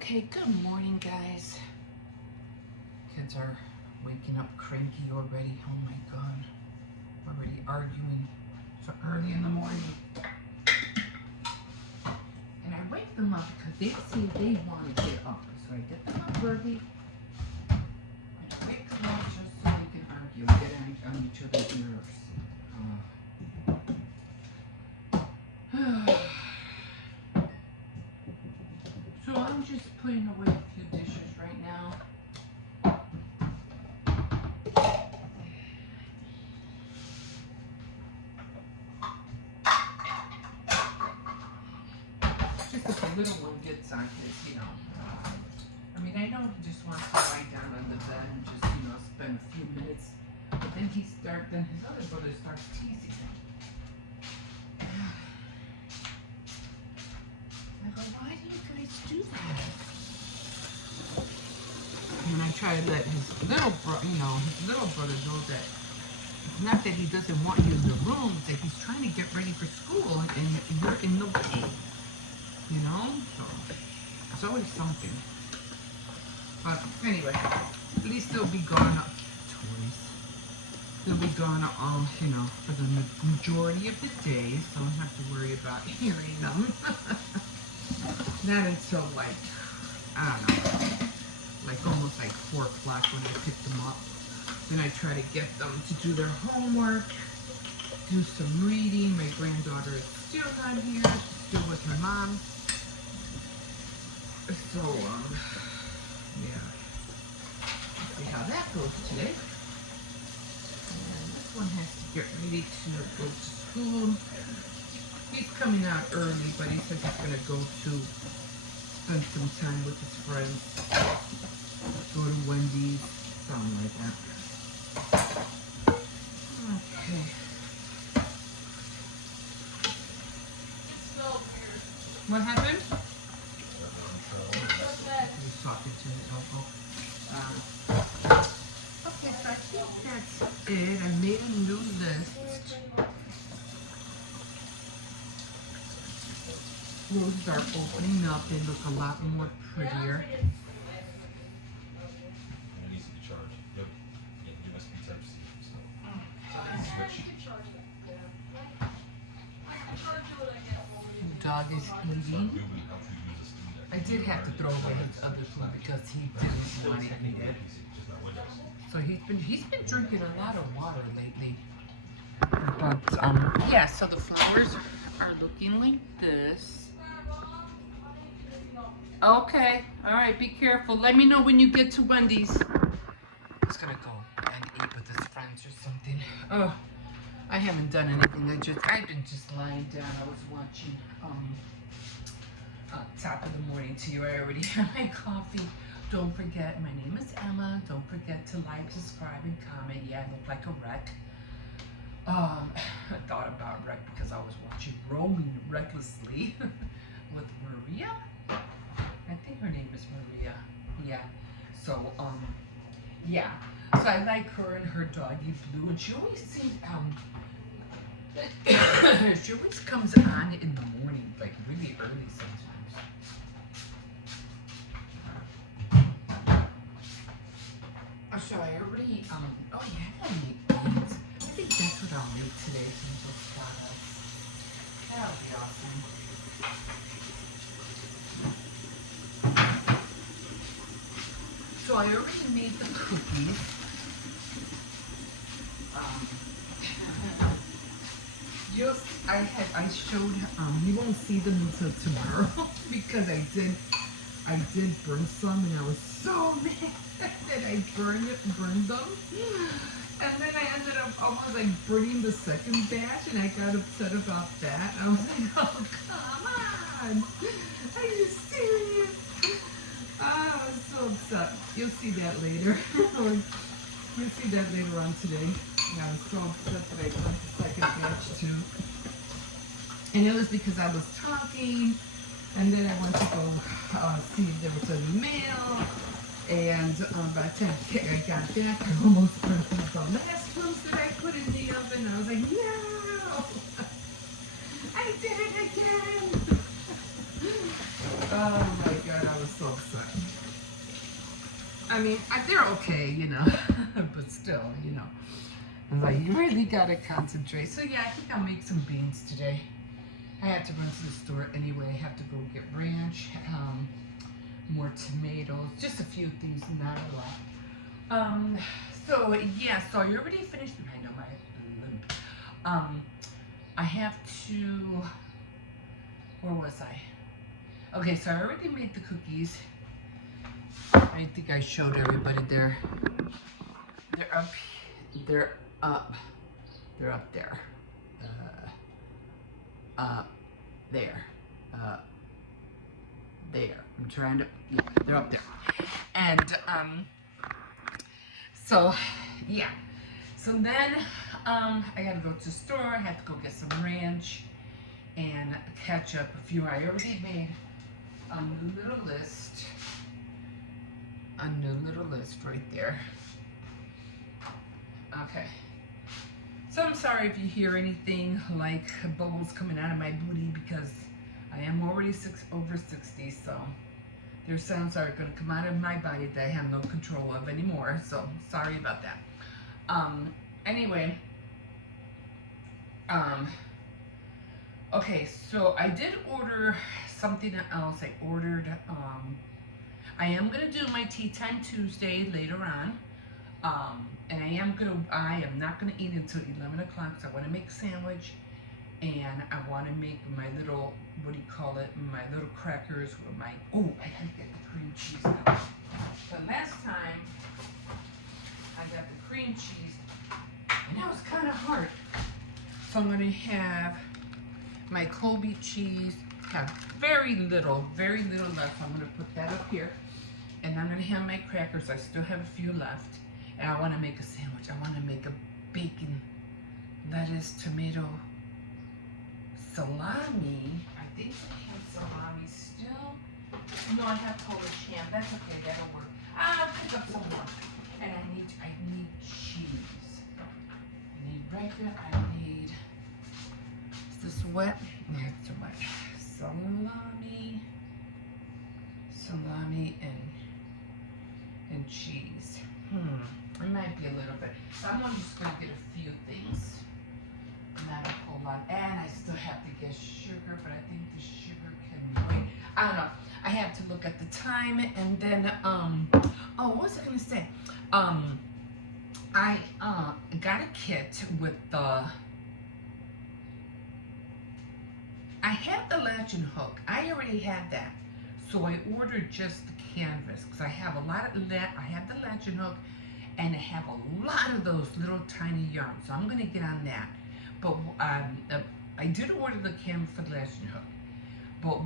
Okay, good morning, guys. Kids are waking up cranky already. Oh my god. Already arguing so early in the morning. And I wake them up because they say they want to get up. So I get them up early. And I wake them up just so they can argue and get on each other's nerves. So I'm just putting away a few dishes right now. Just if the little one gets on his, I mean, I know he just wants to lie down on the bed and just, spend a few minutes. But then then his other brother starts teasing him. I go, why do you guys do that? And I try to let his little brother know that it's not that he doesn't want you in the room, it's that he's trying to get ready for school and you're in the way. So it's always something. But anyway, at least they'll be gone toys. They'll be gone for the majority of the day, so I don't have to worry about hearing them. Not until I don't know, almost 4 o'clock when I pick them up. Then I try to get them to do their homework, do some reading. My granddaughter is still not here, she's still with her mom. So, yeah. Let's see how that goes today. And this one has to get ready to go to school. He's coming out early, but he says he's going to go to spend some time with his friends. Go to Wendy's, something like that. Okay. What happened? He's talking to his elbow. Okay, so I think that's it. I made a new list. Roses are opening up. They look a lot more prettier. Dog is eating. I did have to throw away his other food because he didn't want to eat it. So he's been drinking a lot of water lately. But yeah, so the flowers are looking like this. Okay, all right, be careful. Let me know when you get to Wendy's. He's gonna go and eat with his friends or something. Oh, I haven't done anything. I've been just lying down. I was watching Top of the Morning to You. I already had my coffee. Don't forget, my name is Emma. Don't forget to like, subscribe, and comment. Yeah, I look like a wreck. I thought about wreck because I was watching Roaming Recklessly with Maria. I think her name is Maria. Yeah. So, yeah. So I like her and her doggy Blue. And she always seems, she always comes on in the morning, like really early sometimes. So I already, oh yeah, I gotta make beans. I think that's what I'll make today, some tostadas. That'll be awesome. So I already made the cookies. I showed, you won't see them until tomorrow because I did burn some and I was so mad that I burned them. And then I ended up almost burning the second batch and I got upset about that. I was like, oh, come on. Are you serious? I was so upset. You'll see that later. You'll see that later on today. And I was so upset that I burnt the second batch too. And it was because I was talking, and then I went to go see if there was a mail, and by the time I got back, I almost burnt the last ones that I put in the oven. I was like, no! I did it again! Oh my god, I was so upset. I mean, they're okay, you know, but still, you know. I was like, you really gotta concentrate. So yeah, I think I'll make some beans today. I have to run to the store anyway. I have to go get ranch, more tomatoes, just a few things, not a lot. So yeah, so I already finished. I know my limp. I have to. Where was I? Okay, so I already made the cookies. I think I showed everybody there. They're up. They're up. They're up there. There. There. I'm trying to. Yeah, they're up there. And so yeah. So then I gotta go to the store. I have to go get some ranch and ketchup. A few. I already made a new little list. A new little list right there. Okay. So I'm sorry if you hear anything like bubbles coming out of my booty because I am already over 60, so there's sounds are going to come out of my body that I have no control of anymore. So sorry about that. Anyway, okay, so I did order something else. I ordered, I am going to do my Tea Time Tuesday later on. And I am not gonna eat until 11 o'clock because I want to make a sandwich and I want to make my little, what do you call it, my little crackers with my, oh, I gotta get the cream cheese now. So last time I got the cream cheese and that was kind of hard. So I'm gonna have my Colby cheese, have very little left. So I'm gonna put that up here and I'm gonna have my crackers. I still have a few left. And I want to make a sandwich. I want to make a bacon, lettuce, tomato, salami. I think I have salami still. No, I have Polish ham. That's okay. That'll work. I'll pick up some more. And I need cheese. I need regular. I need. Is this wet? Yeah, it's too much. Salami, and cheese. It might be a little bit. I'm just going to get a few things. Not a whole lot. And I still have to get sugar, but I think the sugar can wait. I don't know. I have to look at the time and then, oh, what was I going to say? I got a kit with the, I had the latch and hook. I already had that. So I ordered just the canvas because I have a lot of that. I have the latch and hook. And I have a lot of those little tiny yarns, so I'm going to get on that. But I did order the canvas for the latch and hook. But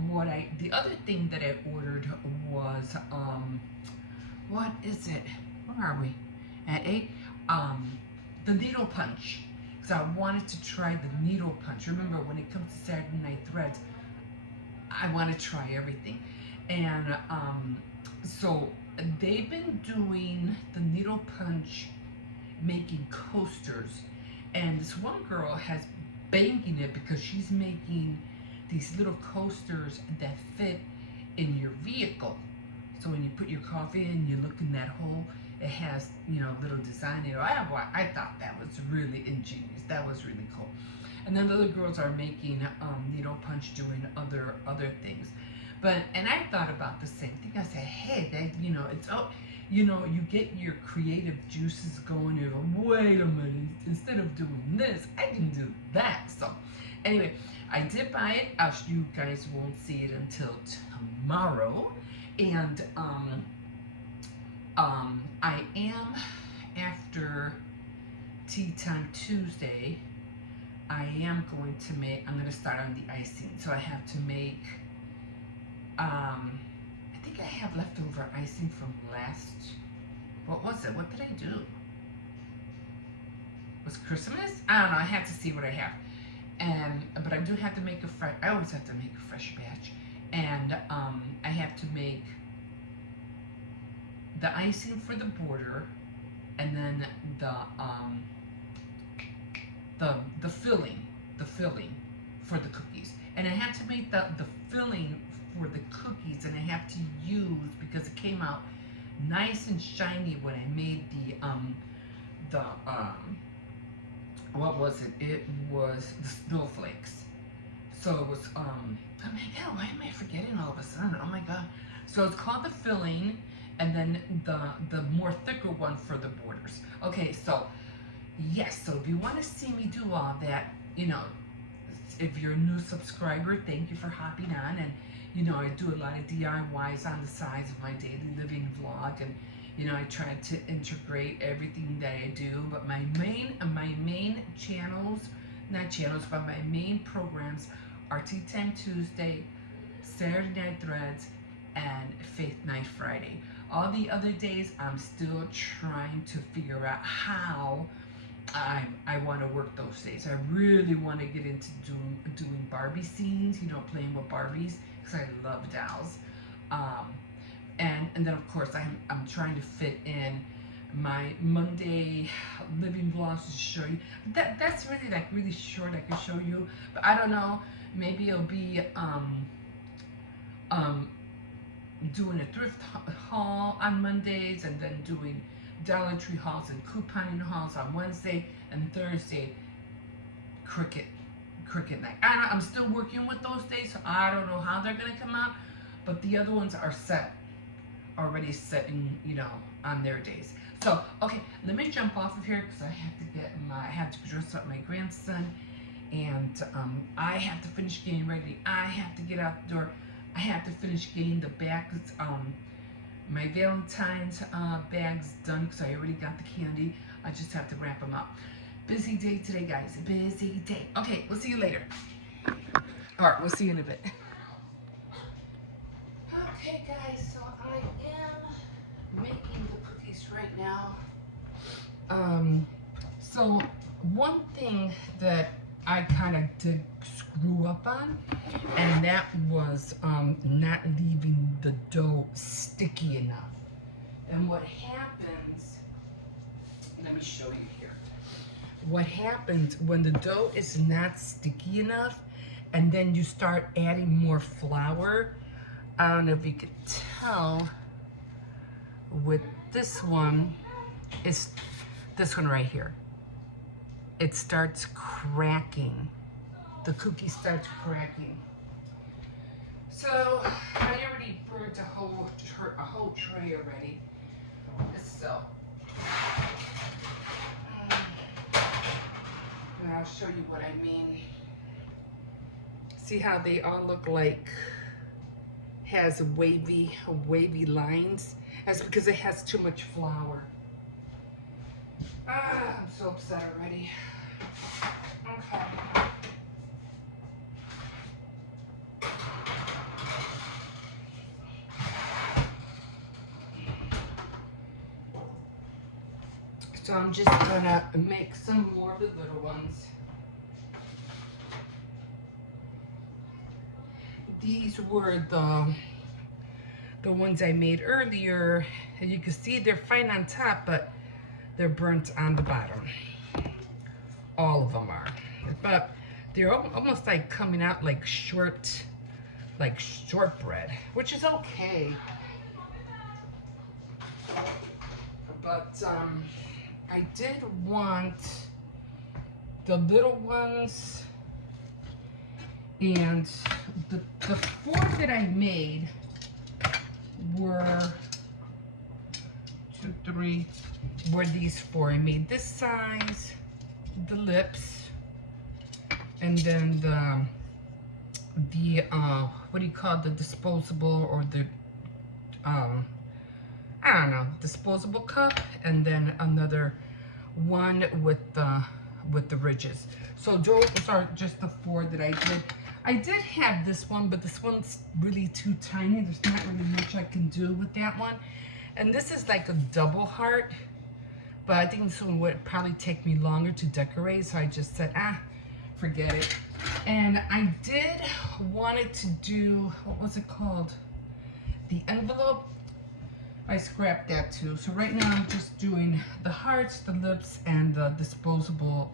the other thing that I ordered was, what is it? Where are we? At 8? The needle punch. Because I wanted to try the needle punch. Remember, when it comes to Saturday Night Threads, I want to try everything. And so they've been doing the needle punch, making coasters, and this one girl has banking it because she's making these little coasters that fit in your vehicle. So when you put your coffee in, you look in that hole, it has, you know, little design in it. I thought that was really ingenious. That was really cool. And then the other girls are making needle punch, doing other things. And I thought about the same thing. I said, hey, that, you know, it's, oh, you know, you get your creative juices going. You're like, wait a minute, instead of doing this, I can do that. So anyway, I did buy it. You guys won't see it until tomorrow. And I am, after Tea Time Tuesday, I am going to make, I'm going to start on the icing. So I have to make, I think I have leftover icing from last, what was it? What did I do? Was Christmas? I don't know. I have to see what I have. But I do have to make a fresh, I always have to make a fresh batch. And I have to make the icing for the border, and then the filling for the cookies. And I have to make the filling for the cookies, and I have to use, because it came out nice and shiny when I made the what was it? It was the snowflakes. So it was oh my god, why am I forgetting all of a sudden? Oh my god. So it's called the filling, and then the more thicker one for the borders. Okay, so yes, so if you want to see me do all that, you know, if you're a new subscriber, thank you for hopping on. And you know, I do a lot of DIYs on the sides of my daily living vlog, and you know, I try to integrate everything that I do. But my main channels, not channels, but my main programs are Tea Time Tuesday, Saturday Night Threads, and Faith Night Friday. All the other days, I'm still trying to figure out how I want to work those days. I really want to get into doing Barbie scenes, you know, playing with Barbies, because I love dolls. And then of course I'm trying to fit in my Monday living vlogs to show you. That's really like really short. I can show you, but I don't know. Maybe it'll be doing a thrift haul on Mondays, and then doing Dollar Tree hauls and couponing hauls on Wednesday, and Thursday cricket night. I'm still working with those days, so I don't know how they're gonna come out, but the other ones are already set in, you know, on their days. So okay, let me jump off of here because I have to dress up my grandson, and I have to finish getting ready. I have to get out the door. I have to finish getting the bags, my Valentine's bags done, because I already got the candy. I just have to wrap them up. Busy day today, guys. Busy day. Okay, we'll see you later. All right, we'll see you in a bit. Okay, guys, so I am making the cookies right now. So one thing that I kind of did screw up on, and that was not leaving the dough sticky enough. And what happens, let me show you here. What happens when the dough is not sticky enough, and then you start adding more flour. I don't know if you could tell with this one, is this one right here. It starts cracking. The cookie starts cracking. So I already burnt a whole tray already. So and I'll show you what I mean. See how they all look like has wavy lines? That's because it has too much flour. I'm so upset already. Okay. So I'm just gonna make some more of the little ones. These were the ones I made earlier, and you can see they're fine on top, but they're burnt on the bottom. All of them are, but they're almost like coming out like shortbread, which is okay. But I did want the little ones, and the four that I made were were these four. I made this size, the lips, and then the what do you call it, the disposable, or the I don't know, disposable cup, and then another one with the ridges. So those are just the four that I did. I did have this one, but this one's really too tiny. There's not really much I can do with that one. And this is like a double heart, but I think this one would probably take me longer to decorate, so I just said, forget it. And I did wanted to do, what was it called? The envelope. I scrapped that too. So right now I'm just doing the hearts, the lips, and the disposable,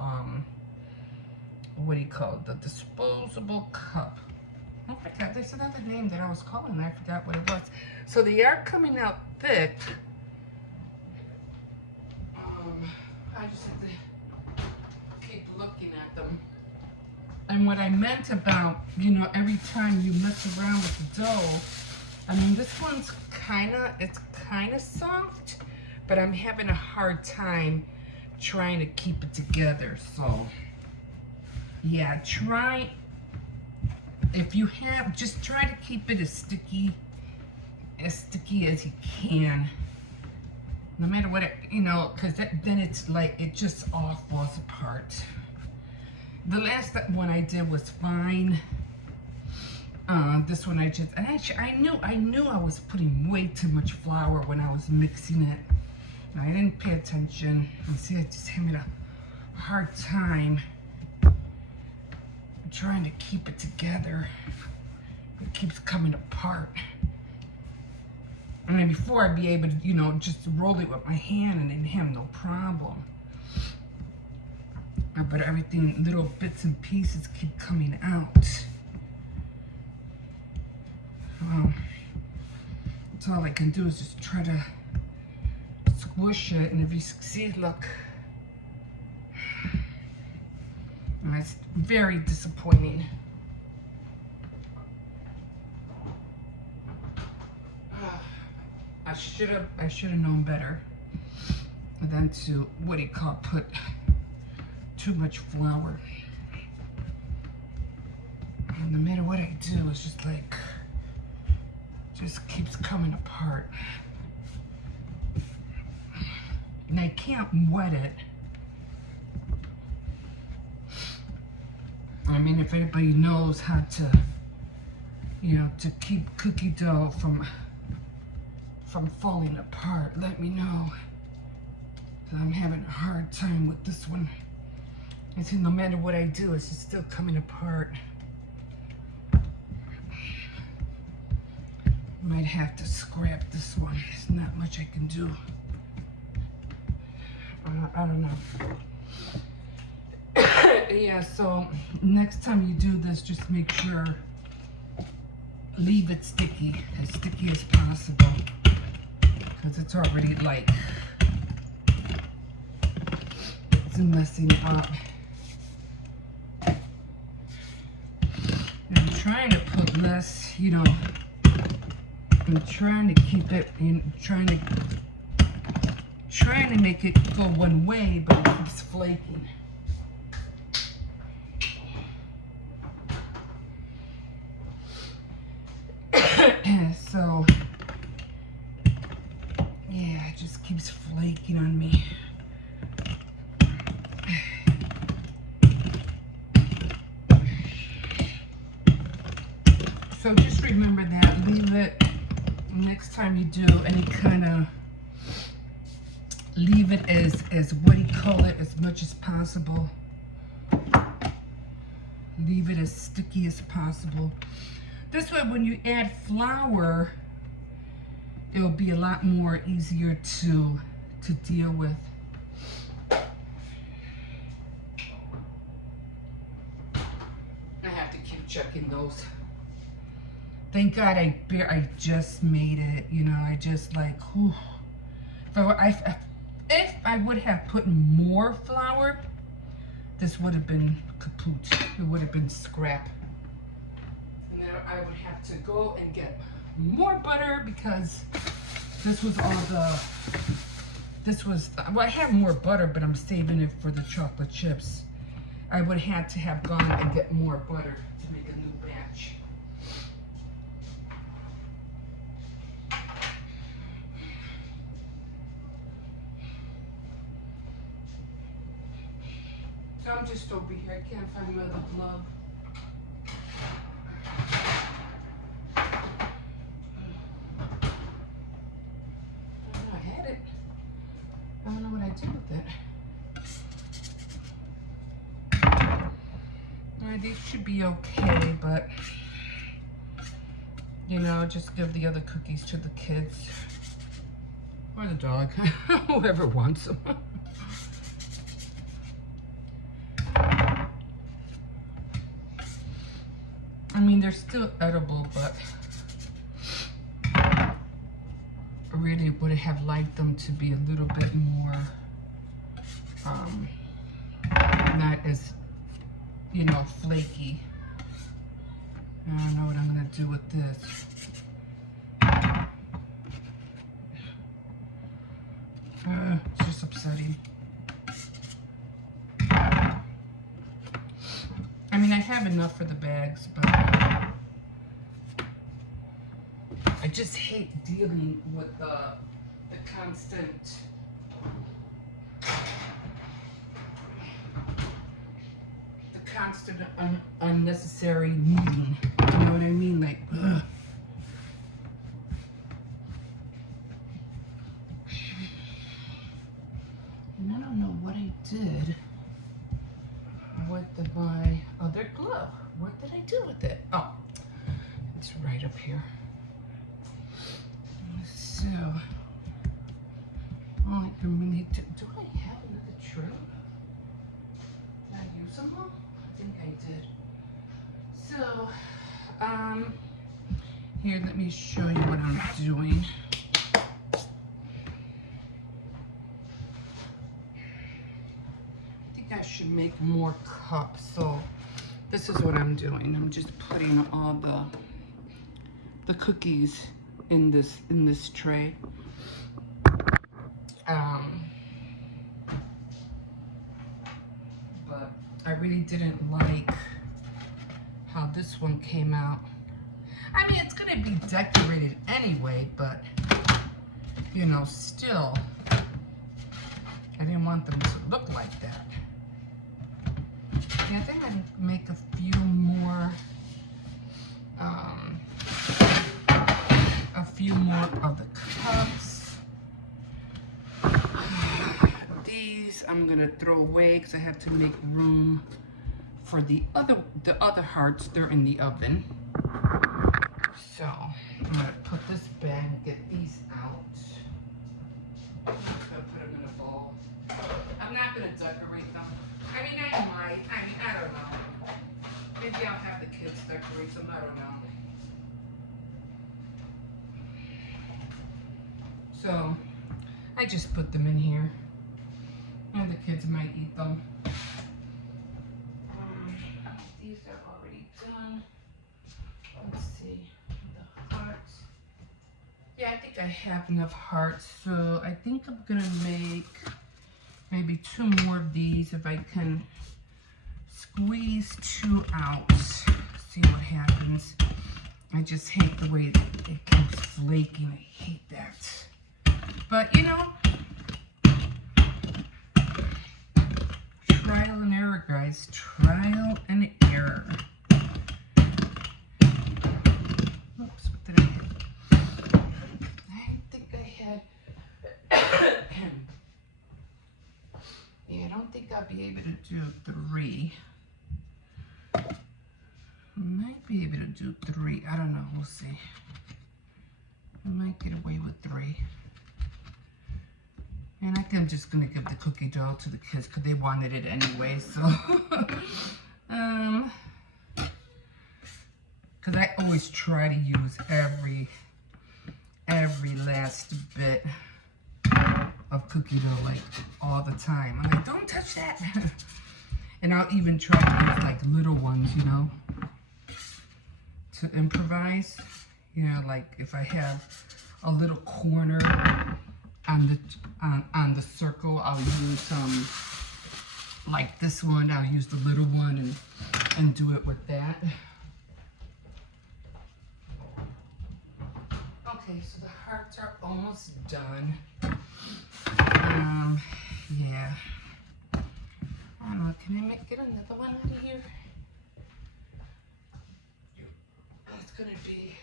what do you call it? The disposable cup. Oh my God, there's another name that I was calling. I forgot what it was. So they are coming out thick, I just have to keep looking at them. And what I meant about, you know, every time you mess around with the dough, I mean, this one's it's kind of soft, but I'm having a hard time trying to keep it together. So, yeah, if you have, just try to keep it as sticky as you can. No matter what, you know, because then it's like, it just all falls apart. The last one I did was fine. This one I actually, I knew I was putting way too much flour when I was mixing it. And I didn't pay attention. You see, I just having a hard time trying to keep it together. It keeps coming apart. I mean, before I'd be able to, you know, just roll it with my hand and then have no problem. But everything, little bits and pieces keep coming out. Well, that's all I can do is just try to squish it, and if you succeed, look. And it's very disappointing. I should have known better than to, put too much flour. And no matter what I do, it's just like, just keeps coming apart. And I can't wet it. I mean, if anybody knows how to, you know, to keep cookie dough from falling apart, let me know. 'Cause I'm having a hard time with this one. I see no matter what I do, it's just still coming apart. Might have to scrap this one. There's not much I can do. I don't know. Yeah, so next time you do this, just make sure, leave it sticky as possible, because it's already like, it's messing up. I'm trying to put less, you know, I'm trying to keep it in, trying to make it go one way, but it keeps flaking. So, yeah, it just keeps flaking on me. So just remember that, leave it, next time you do any kind of, leave it as as much as possible. Leave it as sticky as possible. This way, when you add flour, it'll be a lot more easier to deal with. I have to keep checking those. Thank God I just made it. You know, I just like, whew. If I would have put more flour, this would have been kaput. It would have been scrap. And then I would have to go and get more butter, because this was all well, I have more butter, but I'm saving it for the chocolate chips. I would have to have gone and get more butter to make a new batch. So I'm just over here. I can't find my other glove. I had it. I don't know what I did with it. These should be okay, but you know, just give the other cookies to the kids or the dog, whoever wants them. I mean, they're still edible, but I really would have liked them to be a little bit more not as, you know, flaky. I don't know what I'm gonna do with this. It's just upsetting. I mean, I have enough for the bags, but I just hate dealing with the constant unnecessary kneading. You know what I mean? Like, ugh. And I don't know what I did with my other glove. What did I do with it? Oh, it's right up here. So, all I really do I have another tray? Did I use them all? I think I did. So, here, let me show you what I'm doing. I think I should make more cups. So, this is what I'm doing. I'm just putting all the cookies in this tray. But I really didn't like how this one came out. I mean, it's gonna be decorated anyway, but you know, still, I didn't want them to look like that. Yeah, I think I'd make a few more of the cups. These I'm gonna throw away because I have to make room for the other hearts. They're in the oven. So I'm gonna put this back and get these out. I'm gonna put them in a bowl. I'm not gonna decorate them. I mean, I might. I mean, I don't know. Maybe I'll have the kids decorate them. I don't know. So I just put them in here, and the kids might eat them. These are already done. Let's see the hearts. Yeah, I think I have enough hearts. So I think I'm gonna make maybe 2 more of these if I can squeeze 2 out. See what happens. I just hate the way it keeps flaking. I hate that. But you know, trial and error, guys. Trial and error. Oops, what did I hit? I think I had. Yeah, I don't think I'll be able to do 3. Might be able to do 3. I don't know. We'll see. I might get away with 3. And I think I'm just gonna give the cookie dough to the kids because they wanted it anyway. So, because I always try to use every last bit of cookie dough, like all the time. I'm like, don't touch that. And I'll even try to use like little ones, you know, to improvise. You know, like if I have a little corner on the circle, I'll use like this one. I'll use the little one and do it with that. Okay, so the hearts are almost done. Yeah. I don't know. Can I get another one out of here? It's gonna be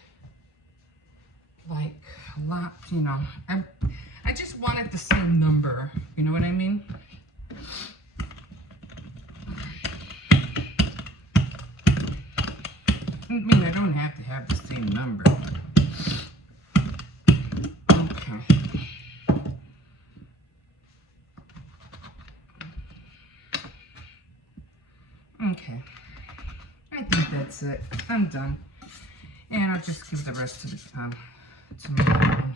like a lot, you know. I just wanted the same number, you know what I mean? I mean, I don't have to have the same number. Okay. Okay. I think that's it. I'm done. And I'll just give the rest to my mom.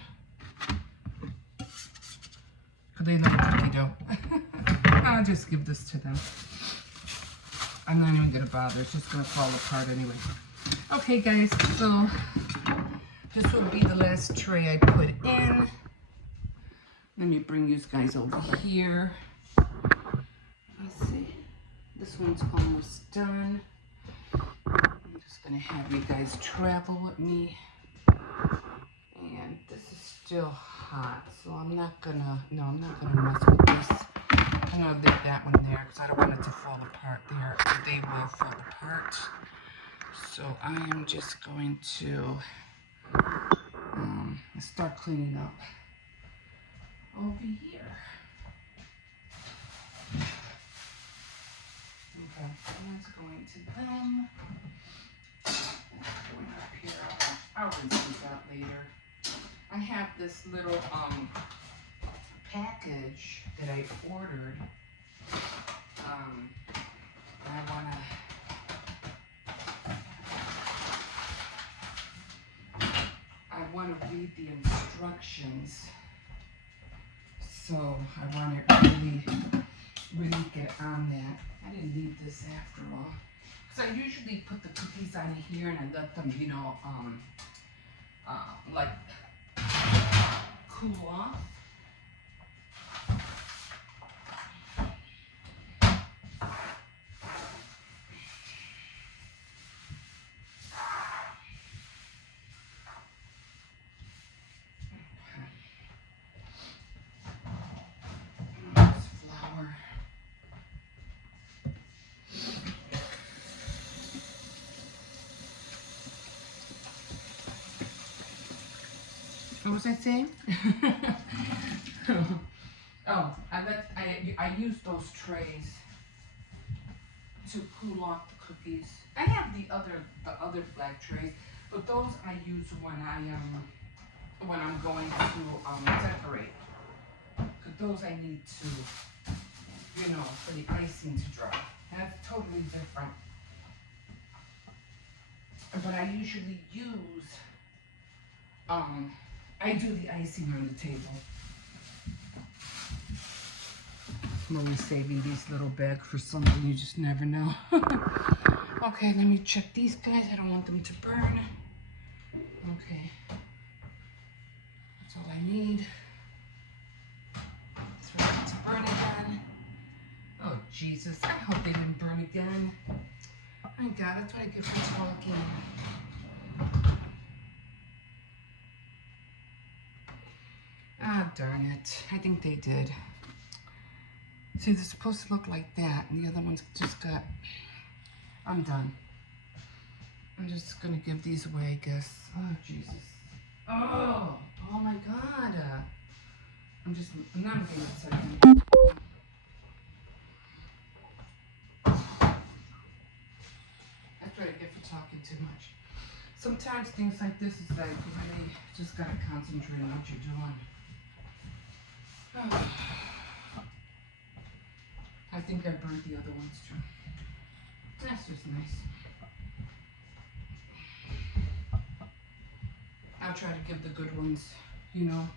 They like cookie dough. I'll just give this to them. I'm not even gonna bother. It's just gonna fall apart anyway. Okay, guys, so this will be the last tray I put in. Let me bring you guys over here. Let's see. This one's almost done. I'm just gonna have you guys travel with me. And this is still hot, so I'm not gonna mess with this. I'm gonna leave that one there because I don't want it to fall apart there. They will fall apart. So I am just going to start cleaning up over here. Okay, that's going to them. That's going up here. I'll rinse these out later. I have this little package that I ordered. I wanna read the instructions. So I wanna really get on that. I didn't need this after all. Because I usually put the cookies on here and I let them, you know, like cool off. Flour. What was I saying? Oh, I use those trays to cool off the cookies. I have the other black trays, but those I use when I'm going to decorate. Cause those I need to, you know, for the icing to dry. That's totally different. But I usually use I do the icing on the table. I'm always saving these little bags for something, you just never know. Okay, let me check these guys. I don't want them to burn. Okay. That's all I need. It's ready to burn again. Oh, Jesus. I hope they didn't burn again. My God, that's what I get for talking. Ah, darn it. I think they did. See, they're supposed to look like that, and the other ones just got... I'm done. I'm just gonna give these away, I guess. Oh, Jesus. Oh my God. I'm not getting upset. That's what I get for talking too much. Sometimes things like this is like, really just gotta concentrate on what you're doing. I think I burnt the other ones too. That's just nice. I'll try to give the good ones, you know,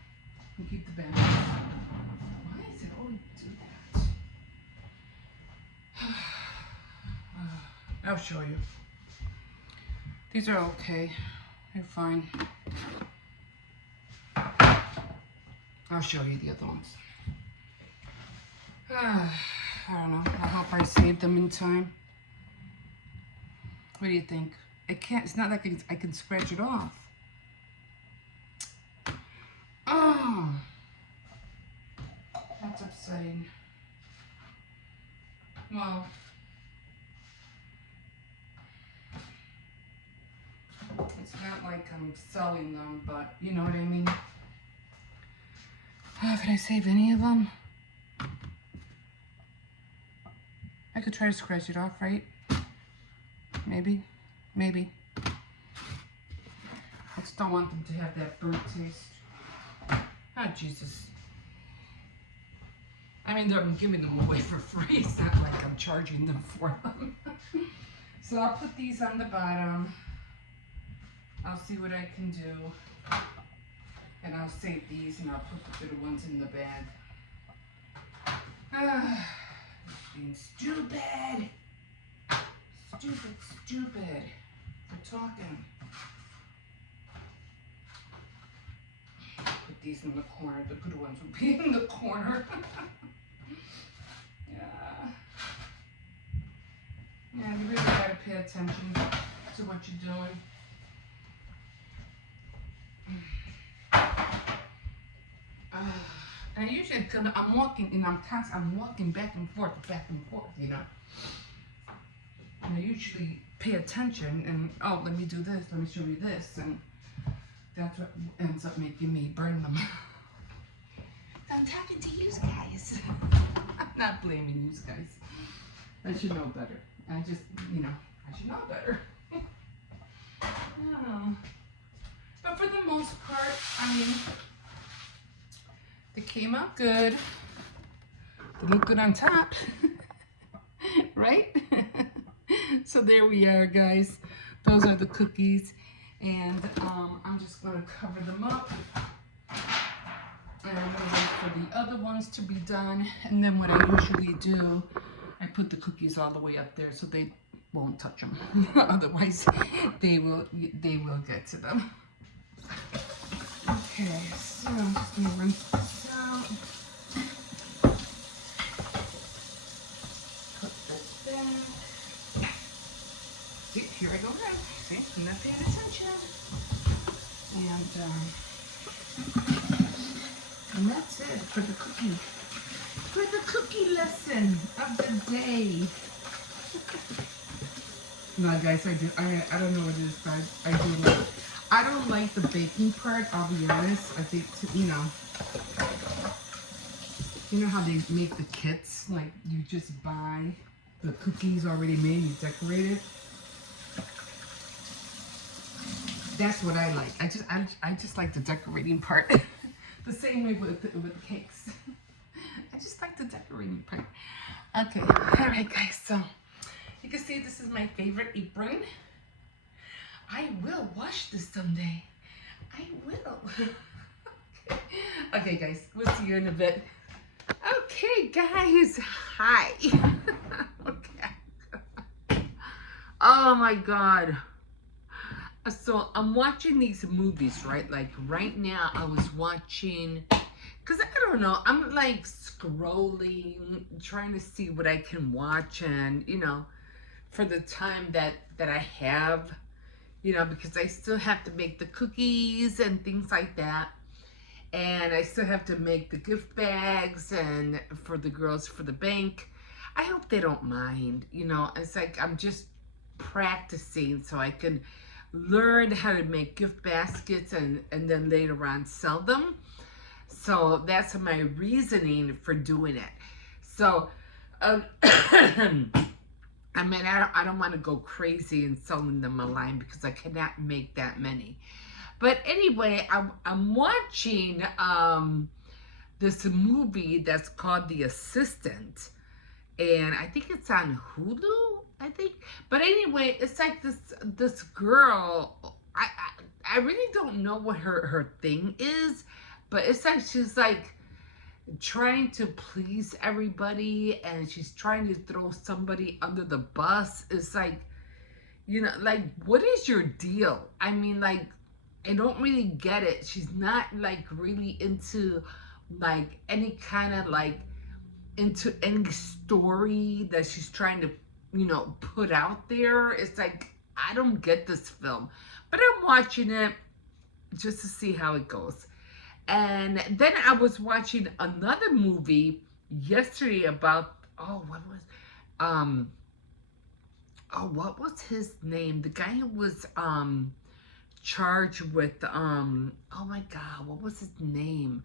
and keep the bad ones. Why does it always do that? I'll show you. These are okay. They're fine. I'll show you the other ones. I don't know. I hope I saved them in time. What do you think? It's not like I can scratch it off. Oh, that's upsetting. Well, it's not like I'm selling them, but you know what I mean? Can I save any of them? I could try to scratch it off, right? Maybe. I just don't want them to have that burnt taste. Oh, Jesus. I mean, I'm giving them away for free. It's not like I'm charging them for them. So I'll put these on the bottom. I'll see what I can do. And I'll save these and I'll put the good ones in the bag. Being stupid. Stupid. For talking. Put these in the corner. The good ones will be in the corner. Yeah. Yeah, you really gotta pay attention to what you're doing. And usually, cause I'm walking and I'm walking back and forth, you know. And I usually pay attention and, oh, let me do this, let me show you this, and that's what ends up making me burn them. I'm talking to you guys. I'm not blaming you guys. I should know better. I just, I should know better. Oh. But for the most part, I mean, they came out good. They look good on top. Right? So there we are, guys. Those are the cookies. And I'm just going to cover them up. And I'm going to wait for the other ones to be done. And then what I usually do, I put the cookies all the way up there so they won't touch them. Otherwise, they will get to them. Okay, so I'm just going to rinse this out. Put this in. See, here I go again. See, I'm not paying attention. And that's it for the cookie. For the cookie lesson of the day. No, guys, I don't know what it is, but I don't like the baking part, I'll be honest. I think, you know how they make the kits? Like, you just buy the cookies already made, you decorate it. That's what I like. I just like the decorating part. The same way with cakes. I just like the decorating part. Okay, all right, guys. So you can see this is my favorite apron. I will wash this someday. I will. Okay, guys. We'll see you in a bit. Okay, guys. Hi. Okay. Oh my God. So I'm watching these movies, right? Like right now I was watching, because I don't know, I'm like scrolling, trying to see what I can watch, and for the time that I have, because I still have to make the cookies and things like that. And I still have to make the gift bags and for the girls for the bank. I hope they don't mind, it's like I'm just practicing so I can learn how to make gift baskets and then later on sell them. So that's my reasoning for doing it. So, I mean, I don't want to go crazy and selling them online because I cannot make that many. But anyway, I'm watching this movie that's called The Assistant. And I think it's on Hulu, I think. But anyway, it's like this girl, I really don't know what her thing is, but it's like she's like trying to please everybody and she's trying to throw somebody under the bus. It's like, like, what is your deal? I mean, like, I don't really get it. She's not like really into like any kind of like into any story that she's trying to, put out there. It's like, I don't get this film, but I'm watching it just to see how it goes. And then I was watching another movie yesterday about, what was his name? The guy who was charged with oh my God, what was his name?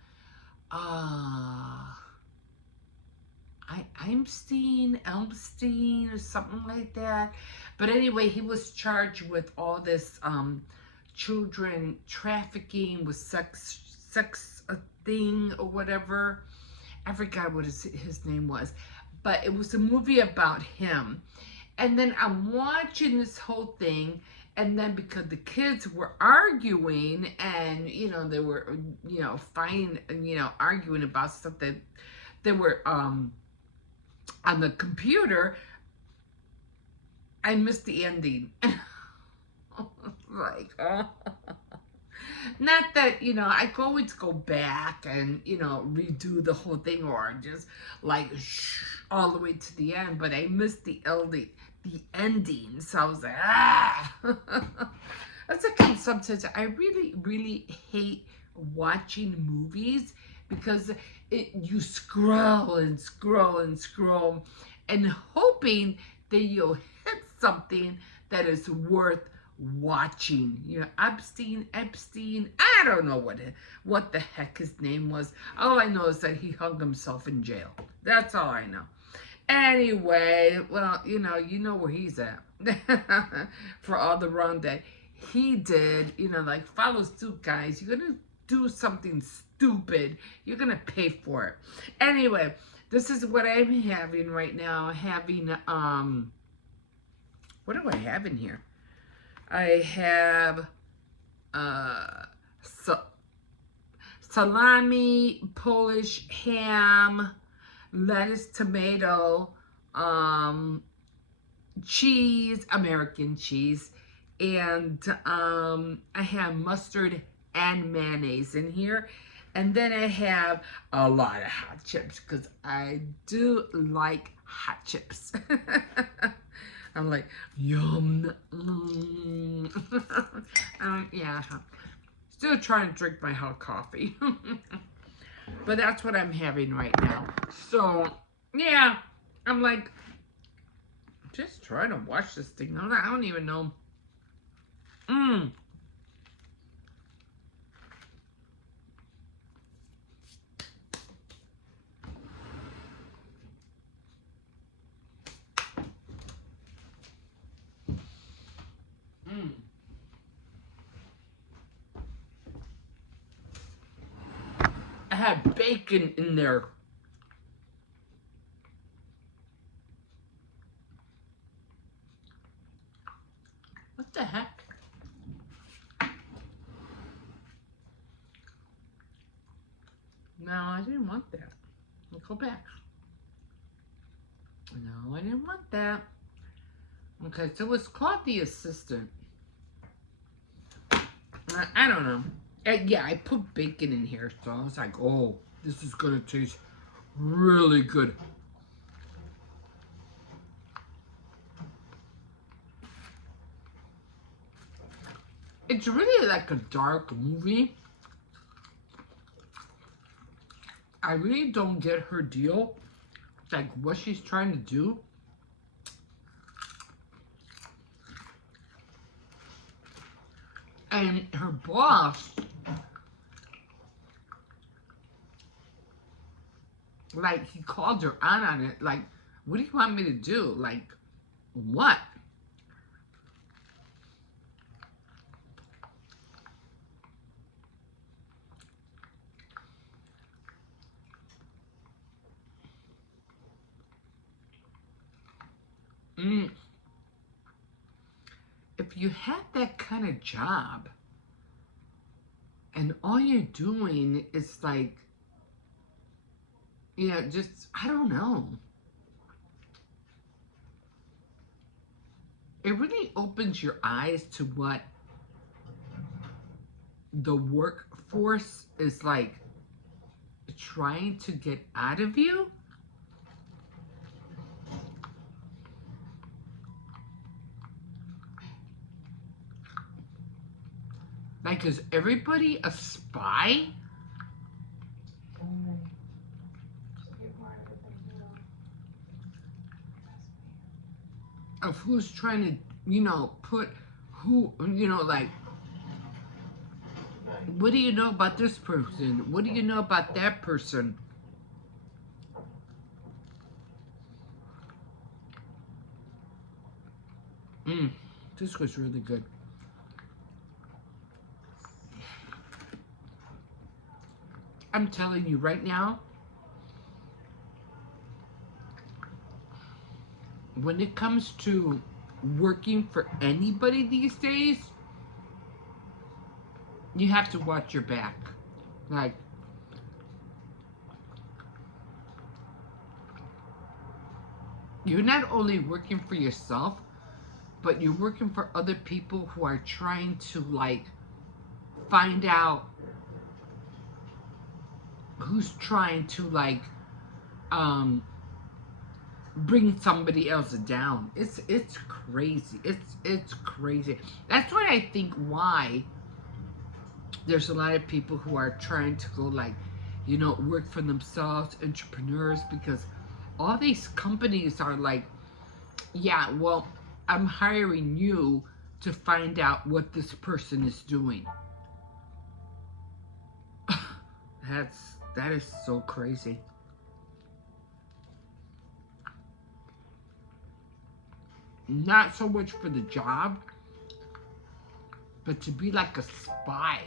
Elmstein or something like that. But anyway, he was charged with all this children trafficking with sex thing or whatever. I forgot what his name was. But it was a movie about him. And then I'm watching this whole thing, and then because the kids were arguing and, they were, fighting, arguing about stuff that they were, on the computer, I missed the ending. Like, oh. Not that, I could always go back and, redo the whole thing or just like all the way to the end, but I missed the ending. So I was like, ah. That's like sometimes I really, really hate watching movies because you scroll and scroll and scroll and hoping that you'll hit something that is worth watching. Epstein. I don't know what the heck his name was. All I know is that he hung himself in jail. That's all I know. Anyway, well, you know where he's at for all the wrong that he did. Like follow suit, guys. You're gonna do something stupid, you're gonna pay for it. Anyway, this is what I'm having right now. Having what do I have in here? I have salami, Polish ham, lettuce, tomato, cheese, American cheese, and I have mustard and mayonnaise in here. And then I have a lot of hot chips because I do like hot chips. I'm like, yum. Yeah. Still trying to drink my hot coffee. But that's what I'm having right now. So, yeah. I'm like, just trying to watch this thing. I don't even know. I had bacon in there. What the heck? No, I didn't want that. I'll go back. No, I didn't want that. Okay, so it's called The Assistant. I don't know. Yeah, I put bacon in here, so I was like, oh, this is gonna taste really good. It's really like a dark movie. I really don't get her deal, like what she's trying to do. And her boss, like, he called her out on it. Like, what do you want me to do? Like, what? If you had that kind of job and all you're doing is like, just, I don't know. It really opens your eyes to what the workforce is like trying to get out of you. Like, is everybody a spy? Of who's trying to, put who, like, what do you know about this person? What do you know about that person? This was really good. I'm telling you right now, when it comes to working for anybody these days, you have to watch your back. Like, you're not only working for yourself, but you're working for other people who are trying to like find out who's trying to like um bring somebody else down. It's crazy. It's crazy. That's why I think why there's a lot of people who are trying to go like, you know, work for themselves, entrepreneurs, because all these companies are like, yeah, well, I'm hiring you to find out what this person is doing. That is so crazy. Not so much for the job, but to be like a spy.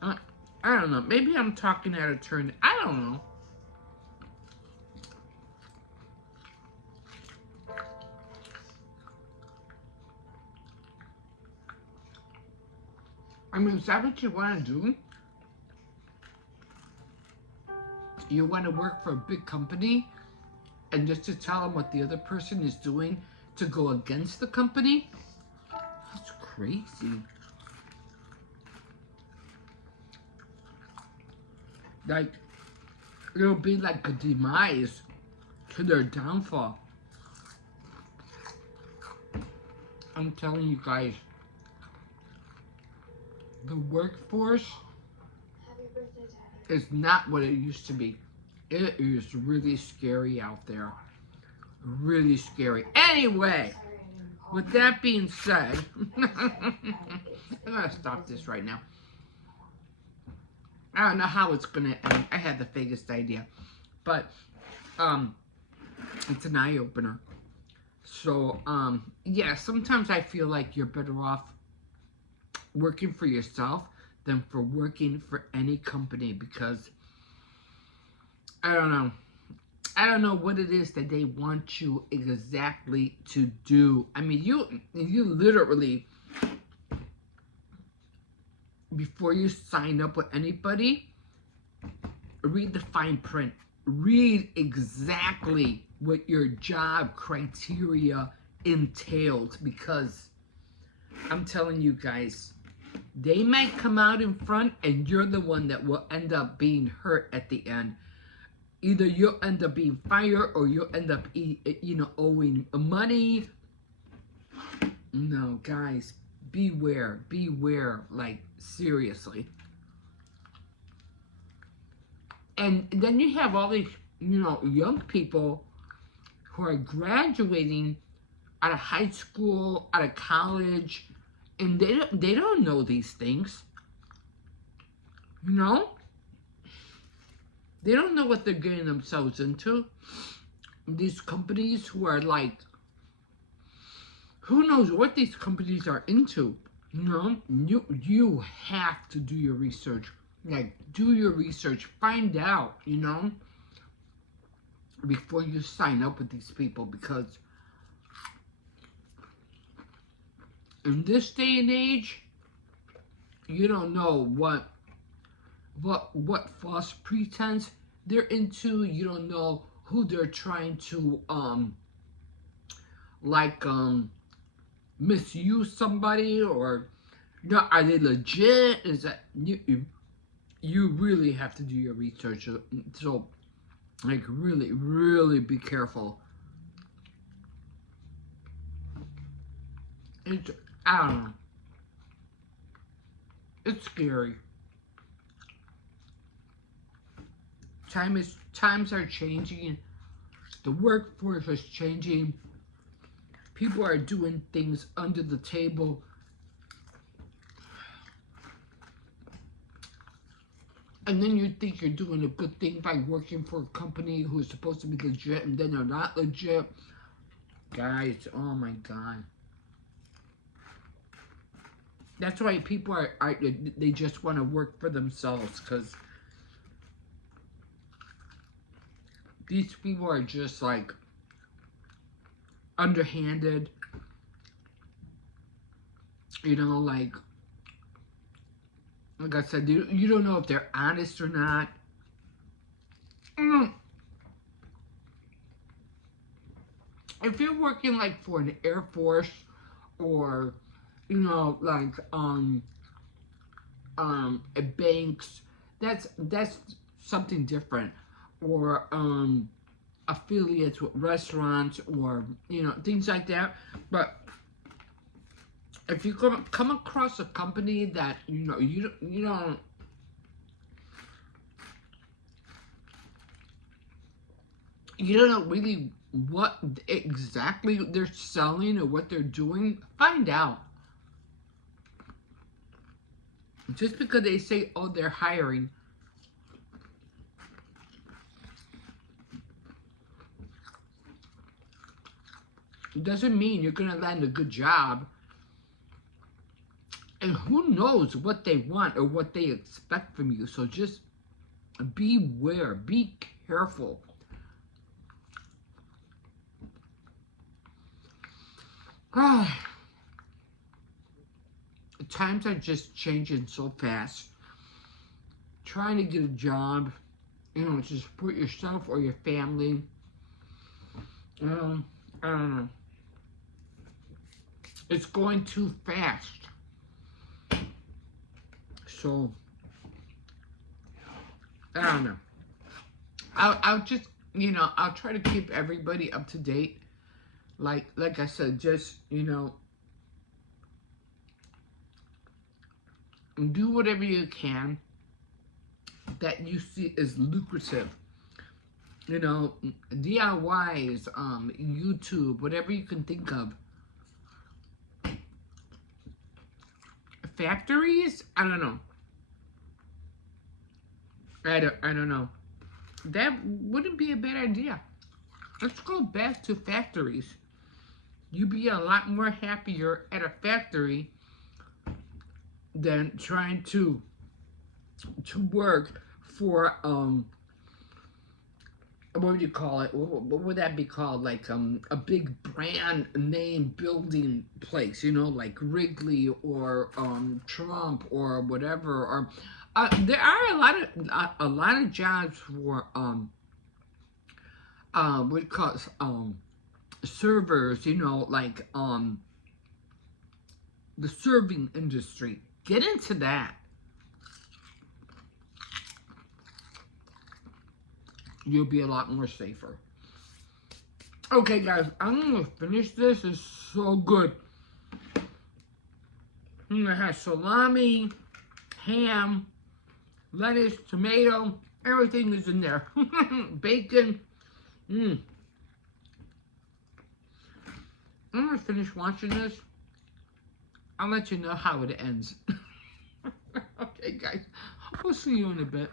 Uh, I don't know. Maybe I'm talking out of turn. I don't know. I mean, is that what you want to do? You want to work for a big company and just to tell them what the other person is doing to go against the company? That's crazy. Like, it'll be like a demise to their downfall. I'm telling you guys, the workforce is not what it used to be. It is really scary out there. Really scary. Anyway, with that being said, I'm gonna stop this right now. I don't know how it's gonna end. I had the vaguest idea, but it's an eye opener. So yeah, sometimes I feel like you're better off working for yourself than for working for any company, because I don't know. I don't know what it is that they want you exactly to do. I mean, you literally, before you sign up with anybody, read the fine print. Read exactly what your job criteria entails, because I'm telling you guys, they might come out in front and you're the one that will end up being hurt at the end. Either you'll end up being fired or you'll end up, owing money. No, guys, beware. Beware, like, seriously. And then you have all these, young people who are graduating out of high school, out of college, and they don't know these things. They don't know what they're getting themselves into. These companies who are like, who knows what these companies are into? You have to do your research. Like, do your research, find out, before you sign up with these people, because in this day and age, you don't know what false pretense they're into. You don't know who they're trying to misuse somebody, or are they legit? Is that you really have to do your research. So like, really, really be careful. I don't know. It's scary. Times are changing. The workforce is changing. People are doing things under the table. And then you think you're doing a good thing by working for a company who's supposed to be legit, and then they're not legit. Guys, oh my God. That's why people they just want to work for themselves, because these people are just like underhanded. Like I said, you don't know if they're honest or not. if you're working like for an Air Force or, you know, like at banks, that's something different. Or affiliates with restaurants or, you know, things like that. But if you come across a company that, you know, you don't know really what exactly they're selling or what they're doing, find out. Just because they say, oh, they're hiring, doesn't mean you're going to land a good job. And who knows what they want or what they expect from you. So just beware, be careful. Ah, times are just changing so fast. Trying to get a job, you know, to support yourself or your family. I don't know. It's going too fast. So, I don't know. I'll just, you know, I'll try to keep everybody up to date. Like I said, just, you know, do whatever you can that you see is lucrative. You know, DIYs, YouTube, whatever you can think of. Factories? I don't know. I don't know. That wouldn't be a bad idea. Let's go back to factories. You'd be a lot more happier at a factory than trying to work for what would you call it? What would that be called? Like a big brand name building place, you know, like Wrigley or Trump or whatever. Or there are a lot of jobs for what it calls servers, you know, like the serving industry. Get into that. You'll be a lot more safer. Okay, guys, I'm gonna finish this. It's so good. It has salami, ham, lettuce, tomato, everything is in there. Bacon. I'm gonna finish watching this. I'll let you know how it ends. Okay, guys, we'll see you in a bit.